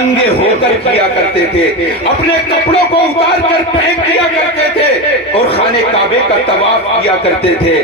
ننگے ہو کر کیا کرتے تھے، اپنے کپڑوں کو اتار کر پھینک دیا کرتے تھے اور خانے کعبے کا طواف کیا کرتے تھے۔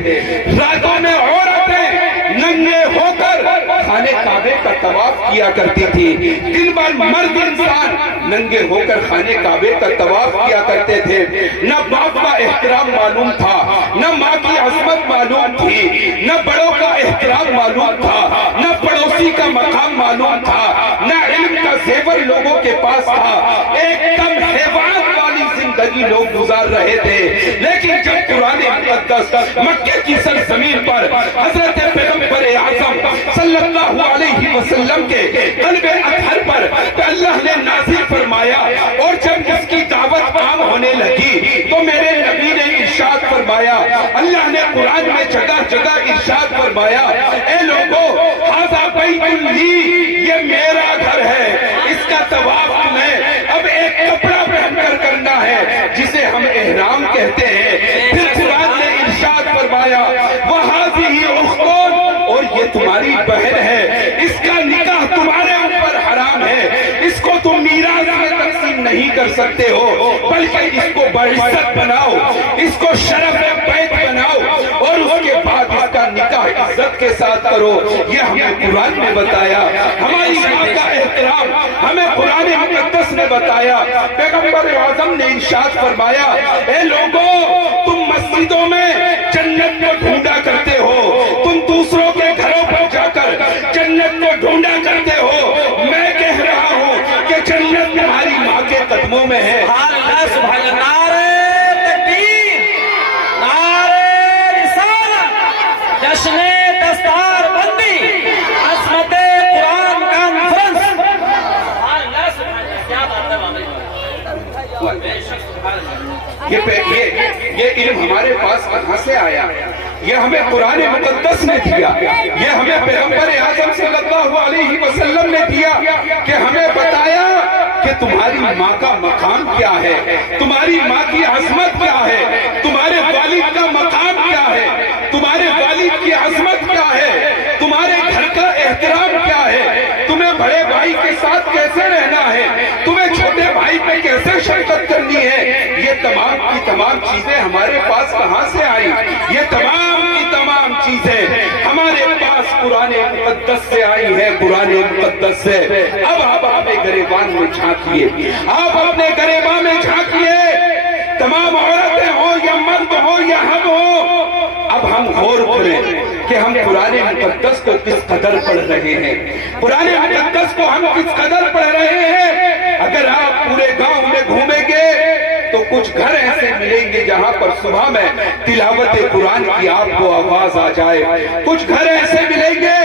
راتوں میں عورتیں ننگے ہو کر خانے کعبے کا طواف کیا کرتی تھی، دن بھر مرد انسان ننگے ہو کر خانے کعبے کا طواف کیا کرتے تھے۔ نہ باپ کا احترام معلوم تھا، نہ ماں کی عظمت معلوم تھی، نہ بڑوں کا احترام معلوم تھا، نہ پڑوسی کا مقام معلوم تھا، نہ علم کا زیور لوگوں کے پاس تھا، ایک دم حیوانات والی زندگی لوگ گزار رہے تھے۔ لیکن جب قرآن مقدس مکہ کی سرزمین پر حضرت پیغمبر اعظم صلی اللہ علیہ وسلم کے قلب اطہر پر اللہ نے نازل فرمایا، اور جب اس کی دعوت عام ہونے لگی تو میرے نبی نے ارشاد فرمایا، اللہ نے قرآن میں جگہ جگہ ارشاد فرمایا، اے لوگوں ھذا بیت لی، یہ میرا گھر ہے، اس کا طواف تمہیں اب ایک کپڑا پہن کر کرنا ہے جسے ہم احرام کہتے ہیں۔ پھر قرآن نے ارشاد فرمایا وَھَذِهِ أُخْتٌ، اور یہ تمہاری بہن ہے، اس کا نکاح تمہارے اوپر حرام ہے، اس کو تم میراث میں تقسیم نہیں کر سکتے ہو، بلکہ اس کو بعزت بناؤ، اس کو شرف بیت بناؤ، اور اس کے بعد اس کا نکاح عزت کے ساتھ کرو۔ یہ ہمیں قرآن نے بتایا، ہماری ماں کا احترام ہمیں قرآن مقدس نے بتایا۔ پیغمبر اعظم نے ارشاد فرمایا، اے لوگوں تم مسجدوں میں جنت کو ڈھونڈا کرتے ہو، تم دوسروں کے گھروں پر جا کر جنت کو ڈھونڈا کرتے ہو، میں کہہ رہا ہوں کہ جنت تمہاری ماں کے قدموں میں ہے۔ سبحان اللہ، نعرہ تکبیر، نعرہ رسالت، جشن دستار بندی، عظمت قرآن کانفرنس۔ یہ علم ہمارے پاس کہاں سے آیا؟ یہ ہمیں قرآن مقدس نے دیا، یہ ہمیں پیغمبر اعظم صلی اللہ علیہ وسلم نے دیا، کہ ہمیں بتایا کہ تمہاری ماں کا مقام کیا ہے، تمہاری ماں کی عظمت کیا ہے، تمہارے والد کا مقام کیا ہے، تمہارے والد کی عظمت کیا ہے، تمہارے گھر کا احترام کیا ہے، تمہیں بڑے بھائی کے ساتھ کیسے رہنا ہے، تمہیں چھوٹے بھائی پہ کیسے شفقت کرنی ہے۔ یہ تمام کی تمام چیزیں ہمارے پاس کہاں سے آئی؟ یہ تمام کی تمام چیزیں ہمارے پاس قرآن مقدس سے آئی ہے، قرآن مقدس سے۔ اب آپ اپنے گریبان میں جھانکیے، آپ اپنے گریبان میں جھانکیے، تمام عورتیں ہوں یا مرد ہوں یا ہم ہوں، اب ہم غور کریں کہ ہم قرآن مقدس کو کس قدر پڑھ رہے ہیں، قرآن مقدس کو ہم کس قدر پڑھ رہے ہیں۔ اگر آپ پورے گاؤں میں گھومیں گے تو کچھ گھر ایسے ملیں گے جہاں پر صبح میں تلاوت قرآن کی آپ کو آواز آ جائے، کچھ گھر ایسے ملیں گے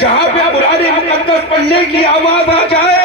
جہاں پہ قرآن مقدس پڑھنے کی آواز آ جائے،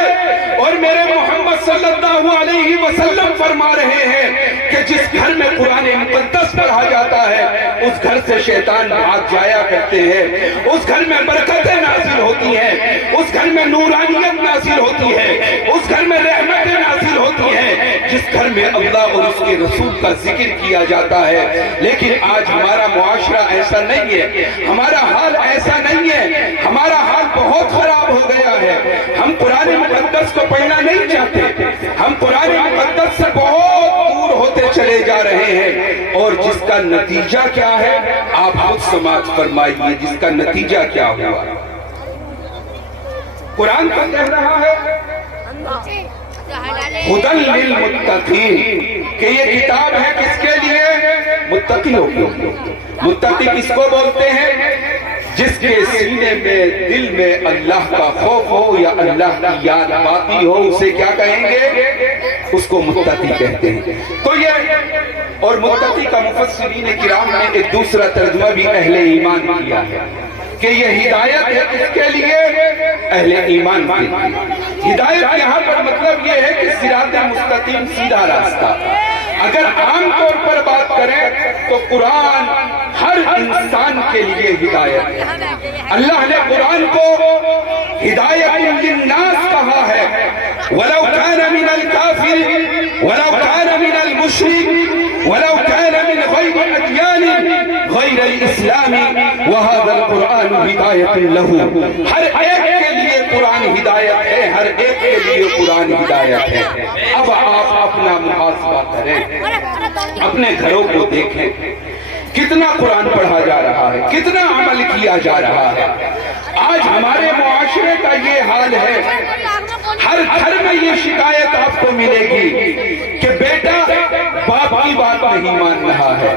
اور میرے محمد صلی اللہ علیہ وسلم فرما رہے ہیں کہ جس گھر میں قرآن مقدس پڑھا جاتا ہے اس گھر سے شیطان بھاگ جایا کرتے ہیں، اس گھر میں برکتیں نازل ہوتی ہیں، اس گھر میں نورانیت نازل ہوتی ہے، اس گھر میں رحمتیں نازل ہوتی ہیں، جس گھر میں اللہ اور اس کے رسول کا ذکر کیا جاتا ہے۔ لیکن آج ہمارا معاشرہ ایسا نہیں ہے، ہمارا حال ایسا نہیں ہے، ہمارا حال بہت خراب ہو گیا ہے۔ ہم قرآن مقدس کو پڑھنا نہیں چاہتے، ہم قرآن مقدس سے بہت دور ہوتے چلے جا رہے ہیں، اور جس کا نتیجہ کیا ہے آپ خود سماعت فرمائیے، جس کا نتیجہ کیا ہوا۔ قرآن کا کہہ رہا ہے ہدی للمتقین، کہ یہ کتاب ہے کس کے لیے؟ متقیوں کے لیے۔ متقی کس کو بولتے ہیں؟ جس کے سینے میں دل میں اللہ کا خوف ہو یا اللہ کی یاد باقی ہو، اسے کیا کہیں گے؟ اس کو متقی کہتے ہیں۔ تو یہ اور متقی کا مفسرین کرام نے ایک دوسرا ترجمہ بھی اہل ایمان کیا ہے کہ یہ ہدایت ہے کس کے لیے؟ اہل ایمان کے لیے۔ ہدایت یہاں پر مطلب یہ ہے کہ صراط مستقیم، سیدھا راستہ۔ اگر عام طور پر بات کریں تو قرآن ہر انسان کے لیے ہدایت ہے۔ اللہ نے قرآن کو ہدایت للناس کہا ہے، وَلَوْ كَانَ مِنَ الْكَافِرِ وَلَوْ كَانَ مِنَ الْمُشْرِكِ وَلَوْ كَانَ مِنْ غَيْرِ أَدْيَانٍ غَيْرَ الْإِسْلَامِ وَهَذَا الْقُرْآنُ هِدَایَةٌ لَهُ۔ ہر ایک کے لیے قرآن ہدایت ہے، ہر ایک کے لیے قرآن ہدایت ہے۔ اب آپ اپنا محاسبہ کریں، اپنے گھروں کو دیکھیں، کتنا قرآن پڑھا جا رہا ہے، کتنا عمل کیا جا رہا ہے۔ آج ہمارے معاشرے کا یہ حال ہے، ہر گھر میں یہ شکایت آپ کو ملے گی کہ بیٹا باپ کی بات نہیں مان رہا ہے،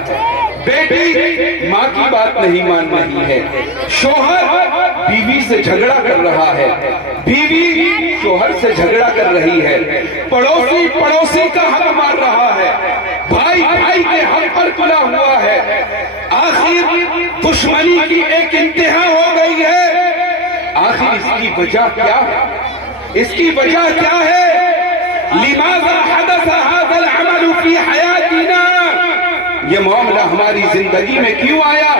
بیٹی ماں کی بات نہیں مان رہی ہے، شوہر بیوی سے جھگڑا کر رہا ہے، بیوی شوہر سے جھگڑا کر رہی ہے، پڑوسی پڑوسی کا حق مار رہا ہے، بھائی بھائی کے حق پر تلا ہوا ہے۔ آخر دشمنی کی ایک انتہا ہو گئی ہے۔ آخر اس کی وجہ کیا ہے؟ اس کی وجہ کیا ہے؟ لماذا حدث هذا العمل في حياتنا؟ یہ معاملہ ہماری زندگی میں کیوں آیا؟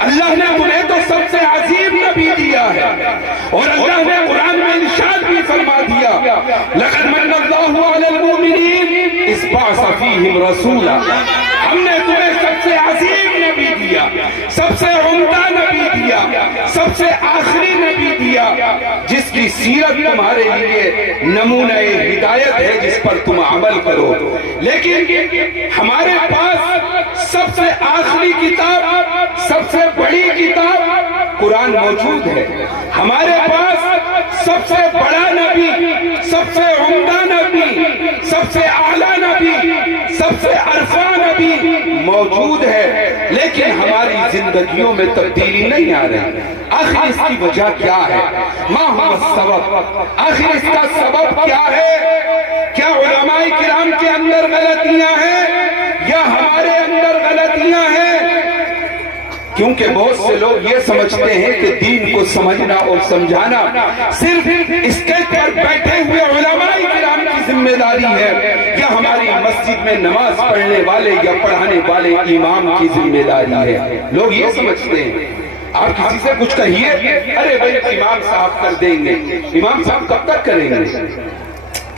اللہ نے تمہیں تو سب سے عظیم نبی دیا ہے، اور اللہ نے قرآن میں ارشاد بھی فرما دیا، لقد من اللہ علی المؤمنین اذ بعث فیہم رسولا۔ ہم نے تمہیں سب سے عظیم نبی دیا، سب سے عمدہ نبی دیا، سب سے آخری نبی دیا، جس کی سیرت تمہارے لیے نمونہ ہدایت ہے، جس پر تم عمل کرو۔ لیکن ہمارے پاس سب سے آخری کتاب، سب سے بڑی کتاب قرآن موجود ہے، ہمارے پاس سب سے بڑا نبی، سب سے عمدہ نبی، سب سے اعلیٰ نبی، سب سے عرفہ نبی موجود ہے، لیکن ہماری زندگیوں میں تبدیلی نہیں آ رہی۔ آخر اس کی وجہ کیا ہے؟ ما هو السبب؟ آخر اس کا سبب کیا ہے؟ کیا علماء کرام کے اندر غلطیاں ہیں یا ہمارے اندر غلطیاں ہیں؟ کیونکہ بہت سے لوگ یہ سمجھتے ہیں کہ دین کو سمجھنا اور سمجھانا صرف اسٹیج پر بیٹھے ہوئے علماء کرام کی ذمہ داری ہے، یا ہماری مسجد میں نماز پڑھنے والے یا پڑھانے والے امام کی ذمہ داری ہے۔ لوگ یہ سمجھتے ہیں۔ آپ کسی سے کچھ کہیے، ارے بھائی امام صاحب کر دیں گے۔ امام صاحب کب تک کریں گے؟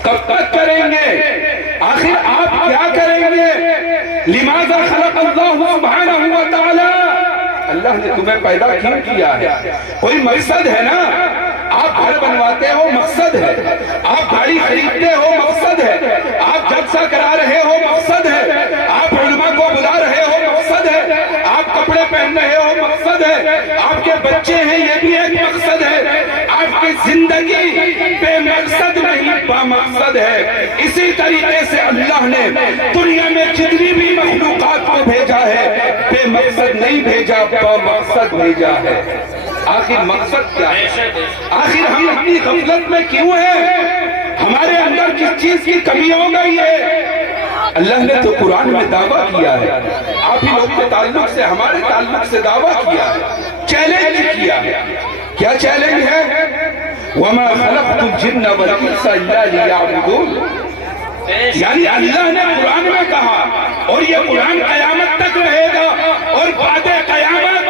کب تک کریں گے؟ آخر آپ کیا کریں گے؟ لماذا خلق اللہ سبحانہ وتعالی؟ اللہ نے تمہیں پیدا کیوں کیا ہے؟ کوئی مقصد ہے نا؟ آپ گھر بنواتے ہو، مقصد ہے۔ آپ گاڑی خریدتے ہو، مقصد ہے۔ آپ جلسہ کرا رہے ہو، مقصد ہے۔ آپ علماء کو بلا رہے ہو، مقصد ہے۔ آپ کپڑے پہن رہے ہو، مقصد ہے۔ آپ کے بچے ہیں، یہ بھی ایک مقصد ہے۔ آپ کی زندگی بے مقصد نہیں، با مقصد ہے۔ اسی طریقے سے اللہ نے دنیا میں جتنی بھی مخلوقات کو بھیجا ہے، بے مقصد نہیں بھیجا، با مقصد بھیجا ہے۔ آخر مقصد کیا ہے؟ آخر ہم اپنی غفلت میں کیوں ہیں؟ ہمارے اندر کس چیز کی کمی ہو گئی ہے؟ اللہ نے تو قرآن میں دعویٰ کیا ہے، آپ ہی لوگ کے تعلق سے، ہمارے تعلق سے دعویٰ کیا ہے، چیلنج کیا ہے۔ کیا چیلنج ہے؟ وَمَا خَلَقْتُ الْجِنَّ وَالْإِنسَ إِلَّا لِيَعْبُدُونِ۔ یعنی اللہ نے قرآن میں کہا، اور یہ قرآن قیامت تک رہے گا، اور بعد قیامت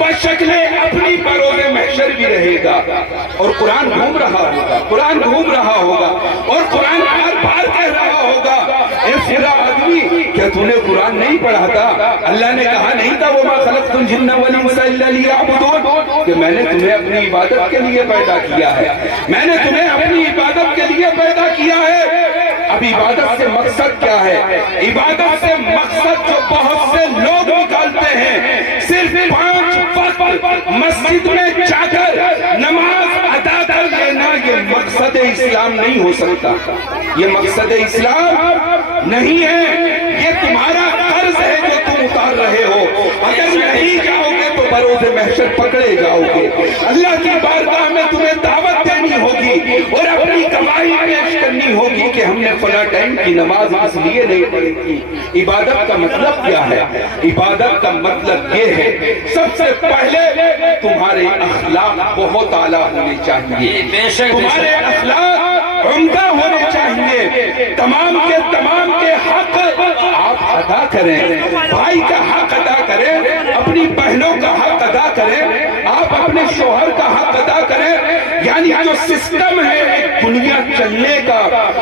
بشکل اپنی بروز محشر بھی رہے گا، اور قرآن گھوم رہا ہوگا، قرآن گھوم رہا ہوگا، اور قرآن بار بار کہہ رہا ہوگا، اے فلا آدمی کیا تو نے قرآن نہیں پڑھا تھا؟ اللہ نے کہا نہیں تھا وَمَا خَلَقْتُ الْجِنَّ وَالْإِنسَ إِلَّا لِيَعْبُدُونِ، کہ میں نے تمہیں اپنی عبادت کے لیے پیدا کیا ہے، میں نے تمہیں اپنی عبادت کے لیے پیدا کیا ہے۔ اب عبادت سے مقصد کیا ہے؟ عبادت سے مقصد جو بہت سے لوگ نکالتے ہیں، صرف 5 وقت مسجد میں جا کر نماز ادا کر لینا، یہ مقصد اسلام نہیں ہو سکتا، یہ مقصد اسلام نہیں ہے۔ یہ تمہارا قرض ہے جو تم اتار رہے ہو، اگر نہیں جاؤ گے تو بروز محشر پکڑے جاؤ گے۔ اللہ کی بارگاہ میں تمہیں دعوت دینی ہوگی اور اپنی گواہی پیش کرنی ہوگی کہ ہم نے فلاں ٹائم کی نماز اس لیے نہیں پڑھی تھی۔ عبادت کا مطلب کیا ہے؟ عبادت کا مطلب یہ ہے، سب سے پہلے تمہارے اخلاق بہت اعلیٰ ہونے چاہیے، تمہارے اخلاق عمدہ ہونے چاہیے، تمام کے حق آپ ادا کریں، بھائی کا حق ادا کریں، اپنی بہنوں کا حق ادا کریں، آپ اپنے شوہر کا حق ادا کریں۔ یعنی جو سسٹم ہے ایک دنیا چلنے کا،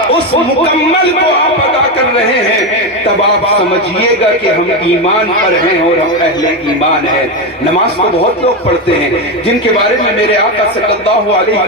اس مکمل کو آپ ادا کر رہے ہیں، تب آپ سمجھیے گا کہ ہم ایمان پر ہیں اور ہم اہل ایمان ہیں۔ نماز تو بہت لوگ پڑھتے ہیں، جن کے بارے میں میرے آقا صلی اللہ علیہ